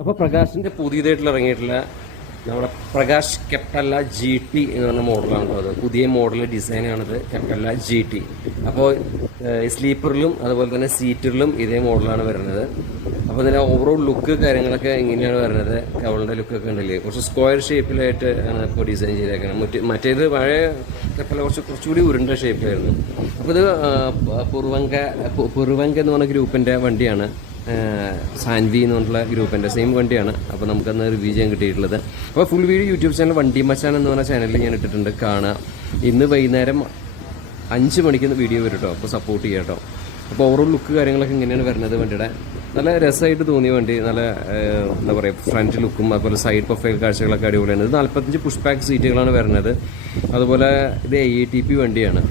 അപ്പോൾ പ്രകാശിൻ്റെ പുതിയതായിട്ടുള്ള ഇറങ്ങിയിട്ടുള്ള നമ്മുടെ പ്രകാശ് കെപ്പല്ല GT എന്ന് പറഞ്ഞ മോഡലാണ് അത്. പുതിയ മോഡൽ ഡിസൈനാണിത്, കെപ്പല്ല GT. അപ്പോൾ സ്ലീപ്പറിലും അതുപോലെ തന്നെ സീറ്ററിലും ഇതേ മോഡലാണ് വരുന്നത്. അപ്പോൾ ഇതിൻ്റെ ഓവറോൾ ലുക്ക് കാര്യങ്ങളൊക്കെ ഇങ്ങനെയാണ് വരുന്നത്. കവളിൻ്റെ ലുക്കൊക്കെ ഉണ്ടല്ലേ, കുറച്ച് സ്ക്വയർ ഷേപ്പിലായിട്ട് ആണ് ഇപ്പോൾ ഡിസൈൻ ചെയ്തേക്കുന്നത്. മറ്റേത് പഴയ കെപ്പല്ല കുറച്ചുകൂടി ഉരുണ്ട ഷേപ്പിലായിരുന്നു. അപ്പോൾ ഇത് പുറുവങ്ക എന്ന് പറഞ്ഞ ഗ്രൂപ്പിൻ്റെ വണ്ടിയാണ്. സാൻവി എന്ന് പറഞ്ഞിട്ടുള്ള ഗ്രൂപ്പിൻ്റെ സെയിം വണ്ടിയാണ്. അപ്പോൾ നമുക്കന്ന് റിവ്യൂ ചെയ്യാൻ കിട്ടിയിട്ടുള്ളത്. അപ്പോൾ ഫുൾ വീഡിയോ യൂട്യൂബ് ചാനൽ വണ്ടി മച്ചാൻ എന്ന് പറഞ്ഞ ചാനലിൽ ഞാൻ ഇട്ടിട്ടുണ്ട്, കാണാം. ഇന്ന് വൈകുന്നേരം 5 മണിക്ക് വീഡിയോ വരും കേട്ടോ. അപ്പോൾ സപ്പോർട്ട് ചെയ്യാം കേട്ടോ. അപ്പോൾ ഓവറോൾ ലുക്ക് കാര്യങ്ങളൊക്കെ ഇങ്ങനെയാണ് വരുന്നത്. വണ്ടിയുടെ നല്ല രസമായിട്ട് തോന്നിയ വണ്ടി, നല്ല എന്താ പറയുക, ഫ്രണ്ട് ലുക്കും അതുപോലെ സൈഡ് പ്രൊഫൈൽ കാഴ്ചകളൊക്കെ അടിപൊളിയാണ്. ഇത് 45 പുഷ് ബാക്ക് സീറ്റുകളാണ് വരുന്നത്. അതുപോലെ ഇത് AATP വണ്ടിയാണ്.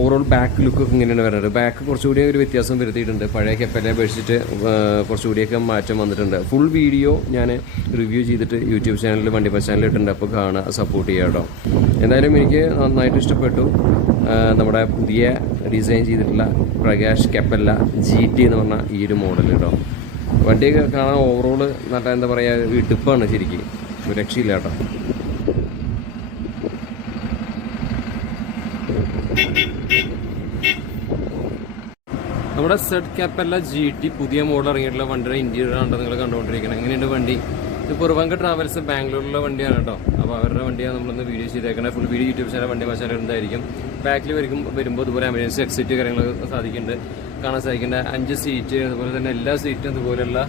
ഓവറോൾ ബാക്ക് ലുക്കൊക്കെ ഇങ്ങനെയാണ് വരുന്നത്. ബാക്ക് കുറച്ചുകൂടി ഒരു വ്യത്യാസം വരുത്തിയിട്ടുണ്ട്. പഴയ കെപ്പലെ അപേക്ഷിച്ചിട്ട് കുറച്ചുകൂടിയൊക്കെ മാറ്റം വന്നിട്ടുണ്ട്. ഫുൾ വീഡിയോ ഞാൻ റിവ്യൂ ചെയ്തിട്ട് യൂട്യൂബ് ചാനലിൽ വണ്ടി ചാനലിൽ ഇട്ടിട്ടുണ്ട്. അപ്പോൾ കാണാൻ സപ്പോർട്ട് ചെയ്യാം കേട്ടോ. എന്തായാലും എനിക്ക് നന്നായിട്ട് ഇഷ്ടപ്പെട്ടു. നമ്മുടെ പുതിയ ഡിസൈൻ ചെയ്തിട്ടുള്ള പ്രകാശ് കെപ്പല്ല GT എന്ന് പറഞ്ഞ ഈ ഒരു മോഡൽ കേട്ടോ. വണ്ടി കാണാൻ ഓവറോൾ നല്ല എന്താ പറയുക, ഇടുപ്പാണ് ശരിക്കും, ഒരു രക്ഷയില്ല കേട്ടോ. നമ്മുടെ സെഡ് കെപ്പല്ല GT പുതിയ മോഡൽ ഇറങ്ങിയിട്ടുള്ള വണ്ടിയുടെ ഇന്റീരിയർ ആണ് നിങ്ങൾ കണ്ടുകൊണ്ടിരിക്കുന്നത്. എങ്ങനെയുണ്ട് വണ്ടി? ഇത് പുറവങ്ക ട്രാവൽസ് ബാംഗ്ലൂരിലുള്ള വണ്ടിയാണ് കേട്ടോ. അപ്പോൾ അവരുടെ വണ്ടിയാണ് നമ്മളൊന്ന് വീഡിയോ ചെയ്തേക്കുന്നത്. ഫുൾ വീഡിയോ യൂട്യൂബ് ചാനൽ വണ്ടി മച്ചാൻ ഉണ്ടായിരിക്കും. ബാക്കിൽ വരുമ്പോൾ ഇതുപോലെ എമർജൻസി എക്സിറ്റ് കാര്യങ്ങളൊക്കെ കാണാൻ സാധിക്കുന്നുണ്ട്. 5 സീറ്റ്, അതുപോലെ തന്നെ എല്ലാ സീറ്റും ഇതുപോലെയുള്ള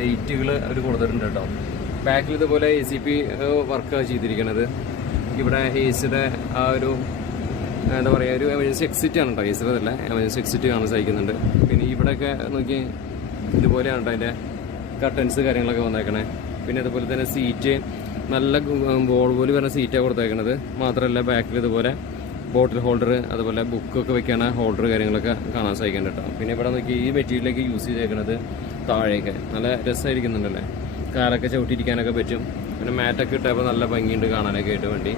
ലൈറ്റുകൾ അവർ കൊടുത്തിട്ടുണ്ട് കേട്ടോ. ബാക്കിൽ ഇതുപോലെ ACP വർക്കാണ് ചെയ്തിരിക്കുന്നത്. ഇവിടെ AC-യുടെ ആ ഒരു എന്താ പറയുക, ഒരു എമർജൻസി എക്സിറ്റ് ആണ് കേട്ടോ. AC-യല്ല, എമർജൻസി എക്സിറ്റ് കാണാൻ സാധിക്കുന്നുണ്ട്. പിന്നെ ഇവിടെയൊക്കെ നോക്കി ഇതുപോലെയാണ് കേട്ടോ അതിൻ്റെ കർട്ടൻസ് കാര്യങ്ങളൊക്കെ വന്നേക്കണേ. പിന്നെ അതുപോലെ തന്നെ സീറ്റ് നല്ല ബോൾ പോലെ വരുന്ന സീറ്റാണ് കൊടുത്തേക്കണത്. മാത്രമല്ല ബാക്കിൽ ഇതുപോലെ ബോട്ടിൽ ഹോൾഡർ, അതുപോലെ ബുക്കൊക്കെ വെക്കാണ് ഹോൾഡർ കാര്യങ്ങളൊക്കെ കാണാൻ സാധിക്കുന്നുണ്ട് കേട്ടോ. പിന്നെ ഇവിടെ നോക്കി ഈ മെറ്റീരിയലൊക്കെ യൂസ് ചെയ്തേക്കുന്നത് താഴേക്ക് നല്ല രസമായിരിക്കുന്നുണ്ടല്ലേ, കാലൊക്കെ ചവിട്ടിയിരിക്കാനൊക്കെ പറ്റും. പിന്നെ മാറ്റൊക്കെ ഇട്ടപ്പോൾ നല്ല ഭംഗിയുണ്ട് കാണാനൊക്കെ ആയിട്ട് വണ്ടി.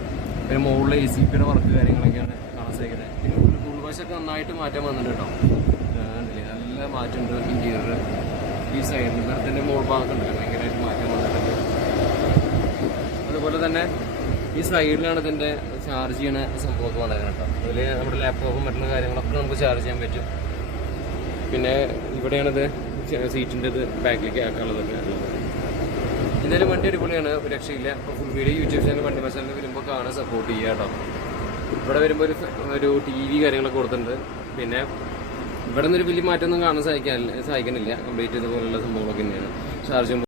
പിന്നെ മുകളിൽ ACPയുടെ വർക്ക് കാര്യങ്ങളൊക്കെയാണ് കാണാൻ സാധിക്കുന്നത്. പിന്നെ ഉൾവശമൊക്കെ നന്നായിട്ട് മാറ്റം വന്നിട്ടുണ്ട് കേട്ടോ. നല്ല മാറ്റമുണ്ട് ഇന്റീരിയർ. ഈ സൈഡിൽ അതിൻ്റെ മോൾ ഭാഗം ഉണ്ട്, ഭയങ്കരമായിട്ട് മാറ്റം വന്നിട്ടുണ്ട്. അതുപോലെ തന്നെ ഈ സൈഡിലാണ് ഇതിൻ്റെ ചാർജ് ചെയ്യണ സംഭവമൊക്കെ വന്നേക്കുന്നത് കേട്ടോ. അതിൽ നമ്മുടെ ലാപ്ടോപ്പും മറ്റുള്ള കാര്യങ്ങളൊക്കെ നമുക്ക് ചാർജ് ചെയ്യാൻ പറ്റും. പിന്നെ ഇവിടെയാണിത് സീറ്റിൻ്റെ ഇത് ബാക്കിലേക്ക് ആക്കാനുള്ളതൊക്കെ. എന്തായാലും വണ്ടി അടിപൊളിയാണ്, ഒരു രക്ഷയില്ല. അപ്പോൾ ഫുൾ വീഡിയോ യൂട്യൂബ് ചാനൽ വണ്ടി മസാലിൽ വരുമ്പോൾ കാണാൻ സപ്പോർട്ട് ചെയ്യുക കേട്ടോ. ഇവിടെ വരുമ്പോൾ ഒരു TV കാര്യങ്ങളൊക്കെ കൊടുത്തിട്ടുണ്ട്. പിന്നെ ഇവിടെ നിന്നൊരു വലിയ മാറ്റമൊന്നും കാണാൻ സാധിക്കുന്നില്ല. കംപ്ലീറ്റ് ഇതുപോലുള്ള സംഭവങ്ങളൊക്കെ തന്നെയാണ്. ചാർജ്